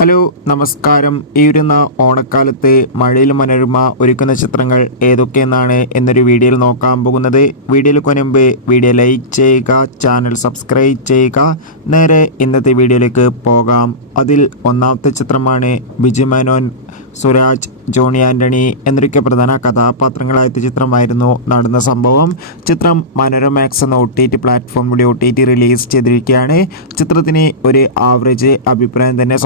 Hello നമസ്കാരം. ഈ വരുന്ന ഓണക്കാലത്ത് മഴയിൽ മനോരമ ഒരുക്കുന്ന ചിത്രങ്ങൾ ഏതൊക്കെയെന്നാണ് എന്നൊരു വീഡിയോയിൽ നോക്കാൻ പോകുന്നത്. വീഡിയോയിൽ കൊനുമ്പ് വീഡിയോ ലൈക്ക് ചെയ്യുക ചാനൽ സബ്സ്ക്രൈബ് ചെയ്യുക. നേരെ ഇന്നത്തെ വീഡിയോയിലേക്ക് പോകാം. അതിൽ ഒന്നാമത്തെ ചിത്രമാണ് ബിജു മേനോൻ സുരാജ് ജോണി ആന്റണി എന്നൊക്കെ പ്രധാന കഥാപാത്രങ്ങളായ ചിത്രമായിരുന്നു നടന്ന സംഭവം. ചിത്രം മനോരമാക്സ് എന്ന ഒ ടി ടി പ്ലാറ്റ്ഫോമിലൂടെ ഒ ടി ടി റിലീസ് ചെയ്തിരിക്കുകയാണ്. ചിത്രത്തിന് ഒരു ആവറേജ് അഭിപ്രായം തന്നെ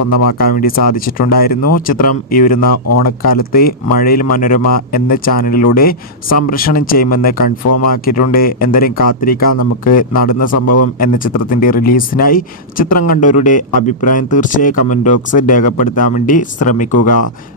സ്വന്തമാക്കാൻ വേണ്ടി സാധിച്ചിട്ടുണ്ടായിരുന്നു. ചിത്രം ഈ വരുന്ന ഓണക്കാലത്തെ മഴയിൽ മനോരമ എന്ന ചാനലിലൂടെ സംപ്രേഷണം ചെയ്യുമെന്ന് കൺഫേം ആക്കിയിട്ടുണ്ട്. എന്തായാലും കാത്തിരിക്കാം. നമുക്ക് നടന്ന സംഭവം എന്ന ചിത്രത്തിന്റെ റിലീസിനായി ചിത്രം കണ്ടവരുടെ അഭിപ്രായം തീർച്ചയായും കമന്റ് ബോക്സ് രേഖപ്പെടുത്താൻ വേണ്ടി ശ്രമിക്കുക.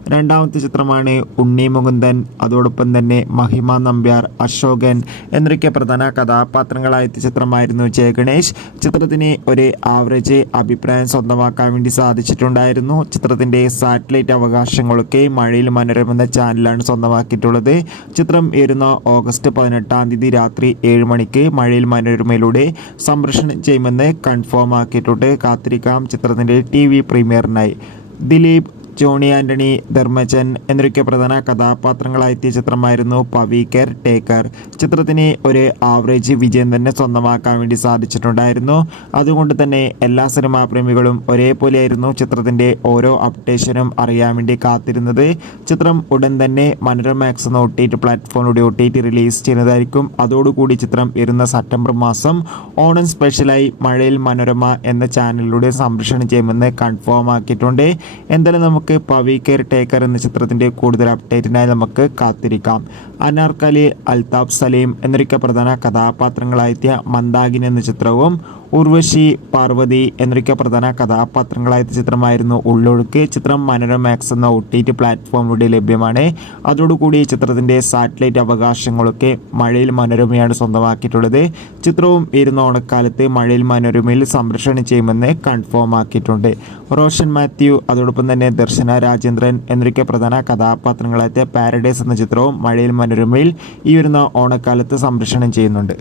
രണ്ടാമത്തെ ചിത്രമാണ് ഉണ്ണി മുകുന്ദൻ അതോടൊപ്പം തന്നെ മഹിമ നമ്പ്യാർ അശോകൻ എന്നൊക്കെ പ്രധാന കഥാപാത്രങ്ങളായ ചിത്രമായിരുന്നു ജയഗണേഷ്. ചിത്രത്തിന് ഒരു ആവറേജ് അഭിപ്രായം സ്വന്തമാക്കാൻ വേണ്ടി സാധിച്ചിട്ടുണ്ടായിരുന്നു. ചിത്രത്തിന്റെ സാറ്റലൈറ്റ് അവകാശങ്ങളൊക്കെ മഴയിൽ മനോരമ എന്ന ചാനലാണ് സ്വന്തമാക്കിയിട്ടുള്ളത്. ചിത്രം വരുന്ന ഓഗസ്റ്റ് പതിനെട്ടാം തീയതി രാത്രി ഏഴ് മണിക്ക് മഴയിൽ മനോരമയിലൂടെ സംപ്രേഷണം ചെയ്യുമെന്ന് കൺഫേം ആക്കിയിട്ടുണ്ട് കാത്തിരിക്കാം ചിത്രത്തിന്റെ ടി വി പ്രീമിയറിനായി. ദിലീപ് ജോണി ആന്റണി ധർമ്മജൻ എന്നൊക്കെ പ്രധാന കഥാപാത്രങ്ങളായെത്തിയ ചിത്രമായിരുന്നു പവി കെയർ ടേക്കർ. ചിത്രത്തിന് ഒരു ആവറേജ് വിജയം തന്നെ സ്വന്തമാക്കാൻ വേണ്ടി സാധിച്ചിട്ടുണ്ടായിരുന്നു. അതുകൊണ്ട് തന്നെ എല്ലാ സിനിമാ പ്രേമികളും ഒരേപോലെയായിരുന്നു ചിത്രത്തിന്റെ ഓരോ അപ്ഡേഷനും അറിയാൻ വേണ്ടി കാത്തിരുന്നത്. ചിത്രം ഉടൻ തന്നെ മനോരമാക്സ് എന്ന ഒ ടി ടി പ്ലാറ്റ്ഫോമിലൂടെ ഒ ടി ടി റിലീസ് ചെയ്യുന്നതായിരിക്കും. അതോടുകൂടി ചിത്രം വരുന്ന സെപ്റ്റംബർ മാസം ഓണം സ്പെഷ്യലായി മഴയിൽ മനോരമ എന്ന ചാനലിലൂടെ സംപ്രേഷണം ചെയ്യുമെന്ന് കൺഫേം ആക്കിയിട്ടുണ്ട്. എന്തായാലും നമുക്ക് പവി കെയർ ടേക്കർ എന്ന ചിത്രത്തിന്റെ കൂടുതൽ അപ്ഡേറ്റിനായി നമുക്ക് കാത്തിരിക്കാം. അനാർക്കലി അൽതാഫ് സലീം എന്നൊരിക്കെ പ്രധാന കഥാപാത്രങ്ങളായെത്തിയ മന്ദാകിൻ എന്ന ചിത്രവും ഉർവശി പാർവതി എന്നൊരിക്കെ പ്രധാന കഥാപാത്രങ്ങളായ ചിത്രമായിരുന്നു ഉള്ളൊഴുക്ക്. ചിത്രം മനോരമാക്സ് എന്ന ഒ ടി ടി പ്ലാറ്റ്ഫോമിലൂടെ ലഭ്യമാണ്. അതോടുകൂടി ചിത്രത്തിന്റെ സാറ്റലൈറ്റ് അവകാശങ്ങളൊക്കെ മഴയിൽ മനോരമയാണ് സ്വന്തമാക്കിയിട്ടുള്ളത്. ചിത്രവും വരുന്ന ഓണക്കാലത്ത് മഴയിൽ മനോരമയിൽ സംരക്ഷണം ചെയ്യുമെന്ന് കൺഫേം ആക്കിയിട്ടുണ്ട്. റോഷൻ മാത്യു അതോടൊപ്പം തന്നെ ദർശന രാജേന്ദ്രൻ എന്നൊക്കെ പ്രധാന കഥാപാത്രങ്ങളായ പാരഡൈസ് എന്ന ചിത്രവും മഴയിൽ മനോരമയിൽ ഈ വരുന്ന ഓണക്കാലത്ത് സംരക്ഷണം ചെയ്യുന്നുണ്ട്.